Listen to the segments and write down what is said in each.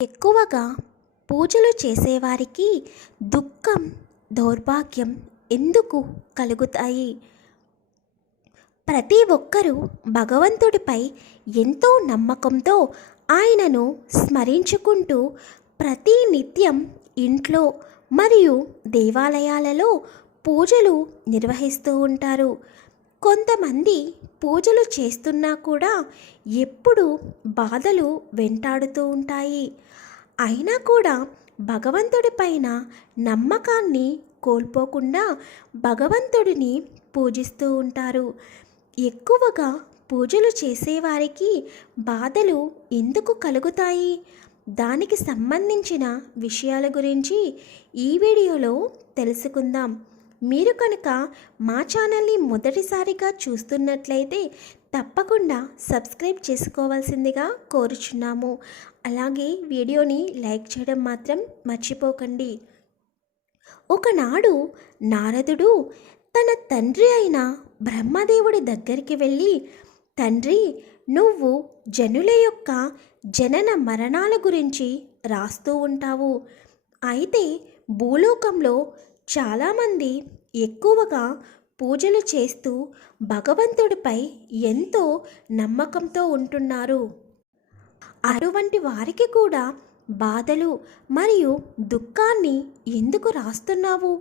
ఎక్కువగా పూజలు చేసేవారికి దుఃఖం దౌర్భాగ్యం ఎందుకు కలుగుతాయి? ప్రతి ఒక్కరూ భగవంతుడిపై ఎంతో నమ్మకంతో ఆయనను స్మరించుకుంటూ ప్రతి నిత్యం ఇంట్లో మరియు దేవాలయాలలో పూజలు నిర్వహిస్తూ ఉంటారు. కొంతమంది పూజలు చేస్తున్నా కూడా ఎప్పుడు బాధలు వెంటాడుతూ ఉంటాయి. అయినా కూడా భగవంతుడి పైన నమ్మకాన్ని కోల్పోకుండా భగవంతుడిని పూజిస్తూ ఉంటారు. ఎక్కువగా పూజలు చేసేవారికి బాధలు ఎందుకు కలుగుతాయి? దానికి సంబంధించిన విషయాల గురించి ఈ వీడియోలో తెలుసుకుందాం. మీరు కనుక మా ఛానల్ని మొదటిసారిగా చూస్తున్నట్లయితే తప్పకుండా సబ్స్క్రైబ్ చేసుకోవాల్సిందిగా కోరుచున్నాము. అలాగే వీడియోని లైక్ చేయడం మాత్రం మర్చిపోకండి. ఒకనాడు నారదుడు తన తండ్రి అయిన బ్రహ్మదేవుడి దగ్గరికి వెళ్ళి తండ్రి నువ్వు జనుల యొక్క జనన మరణాల గురించి రాస్తూ ఉంటావు. అయితే భూలోకంలో చాలామంది ఎక్కువగా పూజలు చేస్తూ భగవంతుడిపై ఎంతో నమ్మకంతో ఉంటున్నారు. అటువంటి వారికి కూడా బాధలు మరియు దుఃఖాన్ని ఎందుకు రాస్తున్నావు?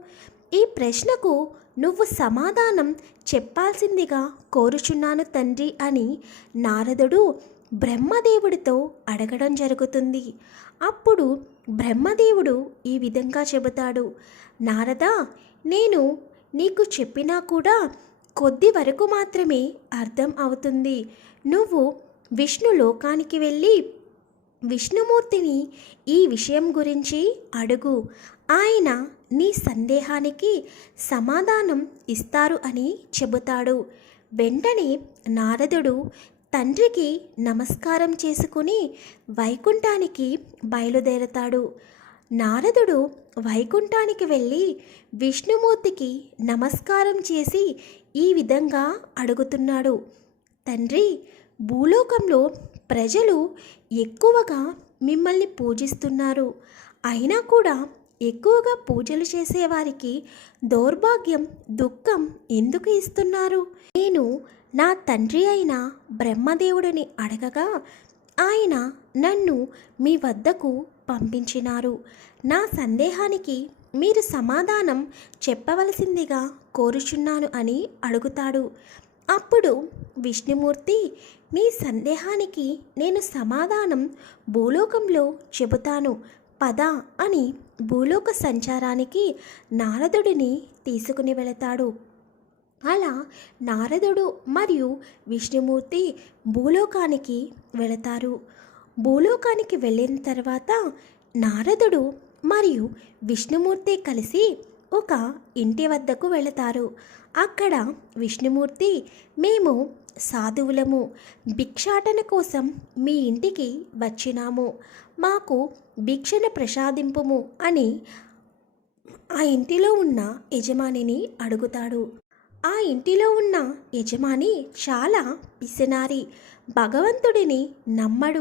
ఈ ప్రశ్నకు నువ్వు సమాధానం చెప్పాల్సిందిగా కోరుచున్నాను తండ్రి అని నారదుడు బ్రహ్మదేవుడితో అడగడం జరుగుతుంది. అప్పుడు బ్రహ్మదేవుడు ఈ విధంగా చెబుతాడు. నారద నేను నీకు చెప్పినా కూడా కొద్ది వరకు మాత్రమే అర్థం అవుతుంది. నువ్వు విష్ణు లోకానికి వెళ్ళి విష్ణుమూర్తిని ఈ విషయం గురించి అడుగు. ఆయన నీ సందేహానికి సమాధానం ఇస్తారు అని చెబుతాడు. వెంటనే నారదుడు తండ్రికి నమస్కారం చేసుకుని వైకుంఠానికి బయలుదేరతాడు. నారదుడు వైకుంఠానికి వెళ్ళి విష్ణుమూర్తికి నమస్కారం చేసి ఈ విధంగా అడుగుతున్నాడు. తండ్రి భూలోకంలో ప్రజలు ఎక్కువగా మిమ్మల్ని పూజిస్తున్నారు. అయినా కూడా ఎక్కువగా పూజలు చేసేవారికి దౌర్భాగ్యం దుఃఖం ఎందుకు ఇస్తున్నారు? నేను నా తండ్రి అయిన బ్రహ్మదేవుడిని అడగగా ఆయన నన్ను మీ వద్దకు పంపించినారు. నా సందేహానికి మీరు సమాధానం చెప్పవలసిందిగా కోరుచున్నాను అని అడుగుతాడు. అప్పుడు విష్ణుమూర్తి నీ సందేహానికి నేను సమాధానం భూలోకంలో చెబుతాను పద అని భూలోక సంచారానికి నారదుడిని తీసుకుని వెళతాడు. అలా నారదుడు మరియు విష్ణుమూర్తి భూలోకానికి వెళతారు. భూలోకానికి వెళ్ళిన తర్వాత నారదుడు మరియు విష్ణుమూర్తి కలిసి ఒక ఇంటి వద్దకు వెళతారు. అక్కడ విష్ణుమూర్తి మేము సాధువులము. భిక్షాటన కోసం మీ ఇంటికి వచ్చినాము. మాకు భిక్షను ప్రసాదింపుము అని ఆ ఇంటిలో ఉన్న యజమానిని అడుగుతాడు. ఆ ఇంటిలో ఉన్న యజమాని చాలా పిసినారి. భగవంతుడిని నమ్మడు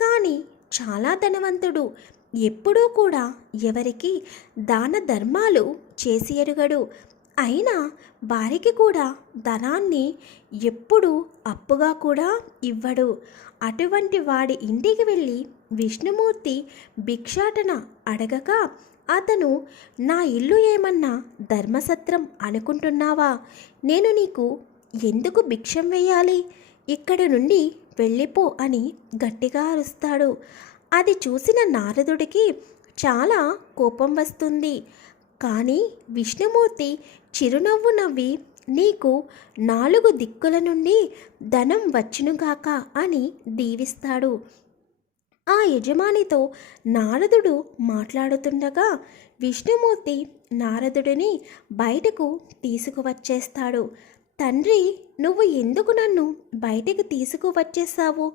కానీ చాలా ధనవంతుడు. ఎప్పుడూ కూడా ఎవరికి దాన ధర్మాలు చేసి ఎరుగడు. అయినా వారికి కూడా ధనాన్ని ఎప్పుడూ అప్పుగా కూడా ఇవ్వడు. అటువంటి వాడి ఇంటికి వెళ్ళి విష్ణుమూర్తి భిక్షాటన అడగక అతను నా ఇల్లు ఏమన్నా ధర్మసత్రం అనుకుంటున్నావా? నేను నీకు ఎందుకు భిక్షం వేయాలి? ఇక్కడి నుండి వెళ్ళిపో అని గట్టిగా అరుస్తాడు. అది చూసిన నారదుడికి చాలా కోపం వస్తుంది. కానీ విష్ణుమూర్తి చిరునవ్వు నవ్వి నీకు నాలుగు దిక్కుల నుండి ధనం వచ్చునుగాక అని దీవిస్తాడు. ఆ యజమానితో నారదుడు మాట్లాడుతుండగా విష్ణుమూర్తి నారదుడిని బయటకు తీసుకువచ్చేస్తాడు. తండ్రి నువ్వు ఎందుకు నన్ను బయటికి తీసుకువచ్చేసావు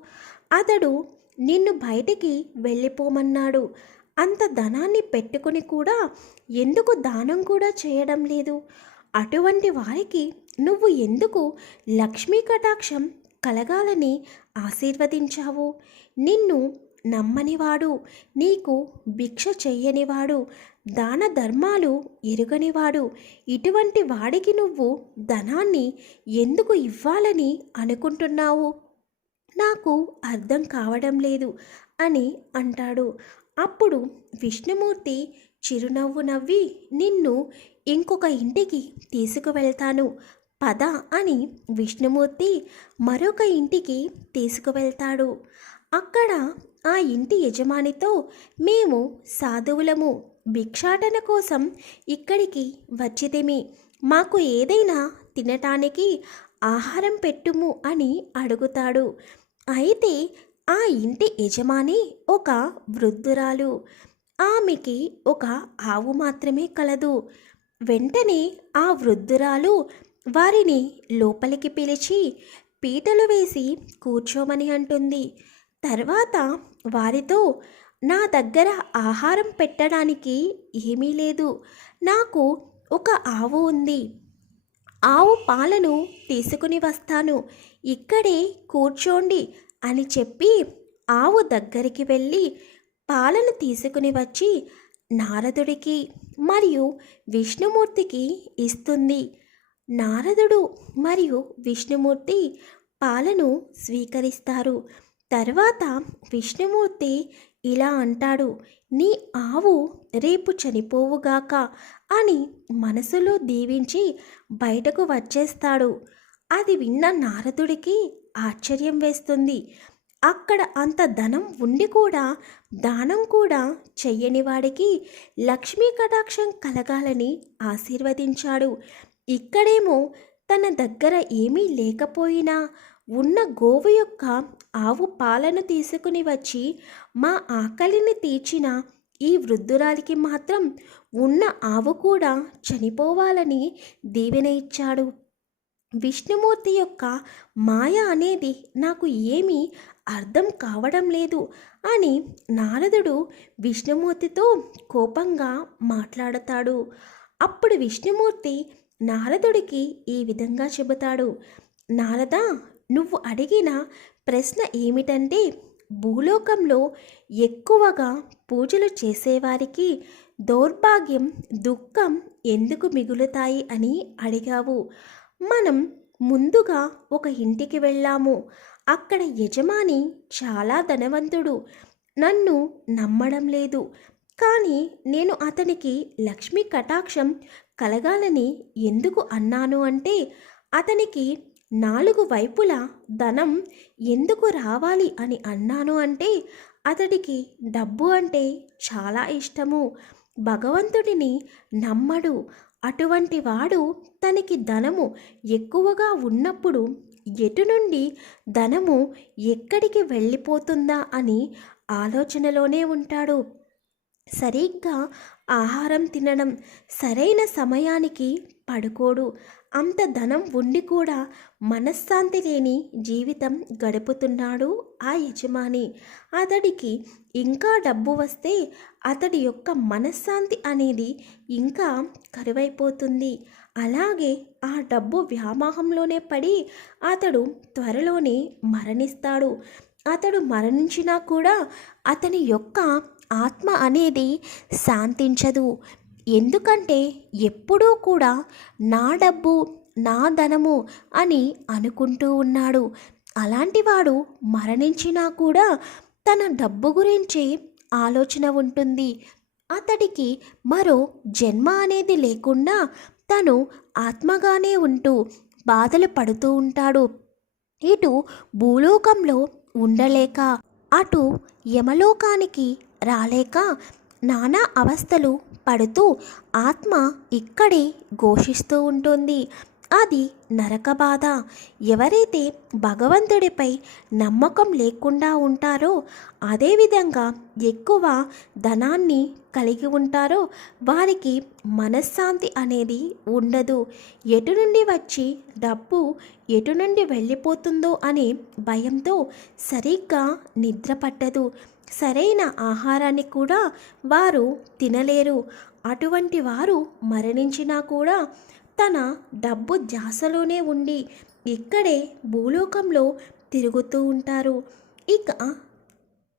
అతడు నిన్ను బయటికి వెళ్ళిపోమన్నాడు. అంత ధనాన్ని పెట్టుకుని కూడా ఎందుకు దానం కూడా చేయడం లేదు? అటువంటి వారికి నువ్వు ఎందుకు లక్ష్మీ కటాక్షం కలగాలని ఆశీర్వదించావు? నిన్ను నమ్మనివాడు నీకు భిక్ష చెయ్యనివాడు దాన ధర్మాలు ఎరుగనివాడు. ఇటువంటి వాడికి నువ్వు ధనాన్ని ఎందుకు ఇవ్వాలని అనుకుంటున్నావు? నాకు అర్థం కావడం లేదు అని అంటాడు. అప్పుడు విష్ణుమూర్తి చిరునవ్వు నవ్వి నిన్ను ఇంకొక ఇంటికి తీసుకువెళ్తాను పద అని విష్ణుమూర్తి మరొక ఇంటికి తీసుకువెళ్తాడు. అక్కడ ఆ ఇంటి యజమానితో మేము సాధువులము. భిక్షాటన కోసం ఇక్కడికి వచ్చితేమి. మాకు ఏదైనా తినటానికి ఆహారం పెట్టుము అని అడుగుతాడు. అయితే ఆ ఇంటి యజమాని ఒక వృద్ధురాలు. ఆమెకి ఒక ఆవు మాత్రమే కలదు. వెంటనే ఆ వృద్ధురాలు వారిని లోపలికి పిలిచి పీటలు వేసి కూర్చోమని అంటుంది. తర్వాత వారితో నా దగ్గర ఆహారం పెట్టడానికి ఏమీ లేదు. నాకు ఒక ఆవు ఉంది. ఆవు పాలను తీసుకుని వస్తాను. ఇక్కడే కూర్చోండి అని చెప్పి ఆవు దగ్గరికి వెళ్ళి పాలను తీసుకుని వచ్చి నారదుడికి మరియు విష్ణుమూర్తికి ఇస్తుంది. నారదుడు మరియు విష్ణుమూర్తి పాలను స్వీకరిస్తారు. తర్వాత విష్ణుమూర్తి ఇలా అంటాడు నీ ఆవు రేపు చనిపోవుగాక అని మనసులో దీవించి బయటకు వచ్చేస్తాడు. అది విన్న నారదుడికి ఆశ్చర్యం వేస్తుంది. అక్కడ అంత ధనం ఉండి కూడా దానం కూడా చెయ్యని వాడికి లక్ష్మీ కటాక్షం కలగాలని ఆశీర్వదించాడు. ఇక్కడేమో తన దగ్గర ఏమీ లేకపోయినా ఉన్న గోవు యొక్క ఆవు పాలను తీసుకుని వచ్చి మా ఆకలిని తీర్చిన ఈ వృద్ధురాలికి మాత్రం ఉన్న ఆవు కూడా చనిపోవాలని దీవెన ఇచ్చాడు. విష్ణుమూర్తి యొక్క మాయ అనేది నాకు ఏమీ అర్థం కావడం లేదు అని నారదుడు విష్ణుమూర్తితో కోపంగా మాట్లాడతాడు. అప్పుడు విష్ణుమూర్తి నారదుడికి ఈ విధంగా చెబుతాడు. నారద నువ్వు అడిగిన ప్రశ్న ఏమిటంటే భూలోకంలో ఎక్కువగా పూజలు చేసేవారికి దౌర్భాగ్యం దుఃఖం ఎందుకు మిగులుతాయి అని అడిగావు. మనం ముందుగా ఒక ఇంటికి వెళ్ళాము. అక్కడ యజమాని చాలా ధనవంతుడు. నన్ను నమ్మడం లేదు. కానీ నేను అతనికి లక్ష్మీ కటాక్షం కలగాలని ఎందుకు అన్నాను అంటే అతనికి నాలుగు వైపులా ధనం ఎందుకు రావాలి అని అన్నాను అంటే అతడికి డబ్బు అంటే చాలా ఇష్టము. భగవంతుడిని నమ్మడు. అటువంటి వాడు తనకి ధనము ఎక్కువగా ఉన్నప్పుడు ఎటు నుండి ధనము ఎక్కడికి వెళ్ళిపోతుందా అని ఆలోచనలోనే ఉంటాడు. సరిగ్గా ఆహారం తినడం సరైన సమయానికి పడుకోడు. అంత ధనం ఉండి కూడా మనశ్శాంతి లేని జీవితం గడుపుతున్నాడు ఆ యజమాని. అతడికి ఇంకా డబ్బు వస్తే అతడి యొక్క మనశ్శాంతి అనేది ఇంకా కరువైపోతుంది. అలాగే ఆ డబ్బు వ్యామోహంలోనే పడి అతడు త్వరలోనే మరణిస్తాడు. అతడు మరణించినా కూడా అతని యొక్క ఆత్మ అనేది శాంతించదు. ఎందుకంటే ఎప్పుడూ కూడా నా డబ్బు నా ధనము అని అనుకుంటూ ఉన్నాడు. అలాంటివాడు మరణించినా కూడా తన డబ్బు గురించి ఆలోచన ఉంటుంది. అతడికి మరో జన్మ అనేది లేకుండా తను ఆత్మగానే ఉంటూ బాధలు పడుతూ ఉంటాడు. ఇటు భూలోకంలో ఉండలేక అటు యమలోకానికి రాలేక నానా అవస్థలు పడుతూ ఆత్మ ఇక్కడే ఘోషిస్తూ ఉంటుంది. అది నరక బాధ. ఎవరైతే భగవంతుడిపై నమ్మకం లేకుండా ఉంటారో అదేవిధంగా ఎక్కువ ధనాన్ని కలిగి ఉంటారో వారికి మనశ్శాంతి అనేది ఉండదు. ఎటు నుండి వచ్చి డబ్బు ఎటు నుండి వెళ్ళిపోతుందో అనే భయంతో సరిగ్గా నిద్ర పట్టదు. సరైన ఆహారాన్ని కూడా వారు తినలేరు. అటువంటి వారు మరణించినా కూడా తన డబ్బు ధ్యాసలోనే ఉండి ఇక్కడే భూలోకంలో తిరుగుతూ ఉంటారు. ఇక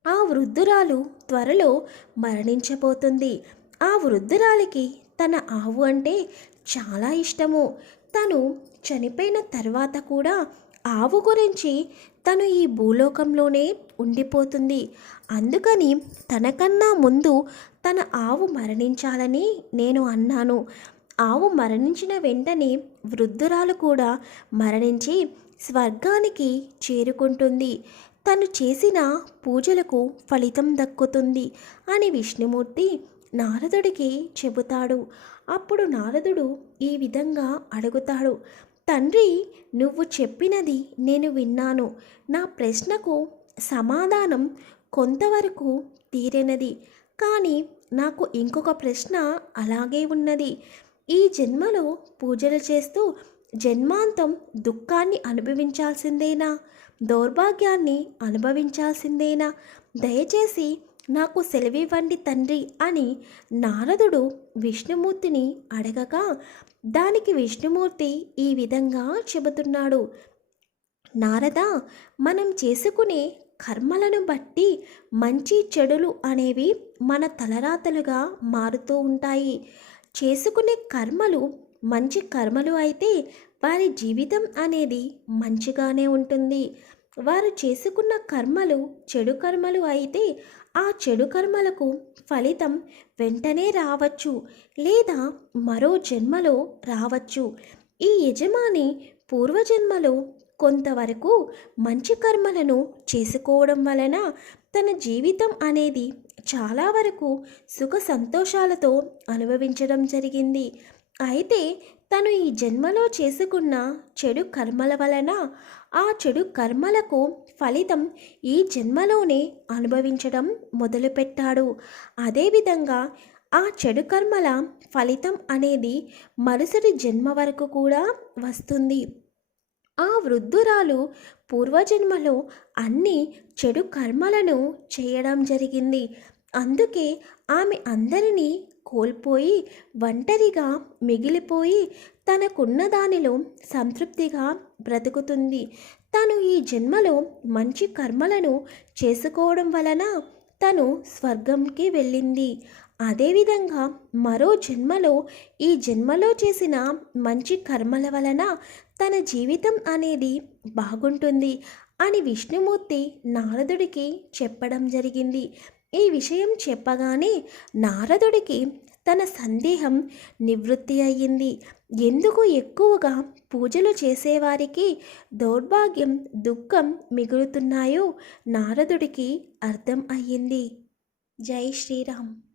ఆ వృద్ధురాలు త్వరలో మరణించబోతుంది. ఆ వృద్ధురాలికి తన ఆవు అంటే చాలా ఇష్టము. తను చనిపోయిన తర్వాత కూడా ఆవు గురించి తను ఈ భూలోకంలోనే ఉండిపోతుంది. అందుకని తనకన్నా ముందు తన ఆవు మరణించాలని నేను అన్నాను. ఆవు మరణించిన వెంటనే వృద్ధురాలు కూడా మరణించి స్వర్గానికి చేరుకుంటుంది. తను చేసిన పూజలకు ఫలితం దక్కుతుంది అని విష్ణుమూర్తి నారదుడికి చెబుతాడు. అప్పుడు నారదుడు ఈ విధంగా అడుగుతాడు. తండ్రి నువ్వు చెప్పినది నేను విన్నాను. నా ప్రశ్నకు సమాధానం కొంతవరకు తీరినది. కానీ నాకు ఇంకొక ప్రశ్న అలాగే ఉన్నది. ఈ జన్మలో పూజలు చేస్తూ జన్మాంతం దుఃఖాన్ని అనుభవించాల్సిందేనా? దౌర్భాగ్యాన్ని అనుభవించాల్సిందేనా? దయచేసి నాకు సెలవివ్వండి తండ్రి అని నారదుడు విష్ణుమూర్తిని అడగగా దానికి విష్ణుమూర్తి ఈ విధంగా చెబుతున్నాడు. నారద మనం చేసుకునే కర్మలను బట్టి మంచి చెడులు అనేవి మన తలరాతలుగా మారుతూ ఉంటాయి. చేసుకునే కర్మలు మంచి కర్మలు అయితే వారి జీవితం అనేది మంచిగానే ఉంటుంది. వారు చేసుకున్న కర్మలు చెడు కర్మలు అయితే ఆ చెడు కర్మలకు ఫలితం వెంటనే రావచ్చు లేదా మరో జన్మలో రావచ్చు. ఈ యజమాని పూర్వజన్మలో కొంతవరకు మంచి కర్మలను చేసుకోవడం వలన తన జీవితం అనేది చాలా వరకు సుఖ సంతోషాలతో అనుభవించడం జరిగింది. అయితే తను ఈ జన్మలో చేసుకున్న చెడు కర్మల వలన ఆ చెడు కర్మలకు ఫలితం ఈ జన్మలోనే అనుభవించడం మొదలుపెట్టాడు. అదేవిధంగా ఆ చెడు కర్మల ఫలితం అనేది మరుసటి జన్మ వరకు కూడా వస్తుంది. ఆ వృద్ధురాలు పూర్వజన్మలో అన్ని చెడు కర్మలను చేయడం జరిగింది. అందుకే ఆమె అందరినీ కోల్పోయి ఒంటరిగా మిగిలిపోయి తనకున్న దానిలో సంతృప్తిగా బ్రతుకుతుంది. తను ఈ జన్మలో మంచి కర్మలను చేసుకోవడం వలన తను స్వర్గంకి వెళ్ళింది. అదేవిధంగా మరో జన్మలో ఈ జన్మలో చేసిన మంచి కర్మల వలన తన జీవితం అనేది బాగుంటుంది అని విష్ణుమూర్తి నారదుడికి చెప్పడం జరిగింది. ఈ విషయం చెప్పగానే నారదుడికి తన సందేహం నివృత్తి అయ్యింది. ఎందుకు ఎక్కువగా పూజలు చేసేవారికి దౌర్భాగ్యం దుఃఖం మిగులుతున్నాయో నారదుడికి అర్థం అయ్యింది. జై శ్రీరామ్.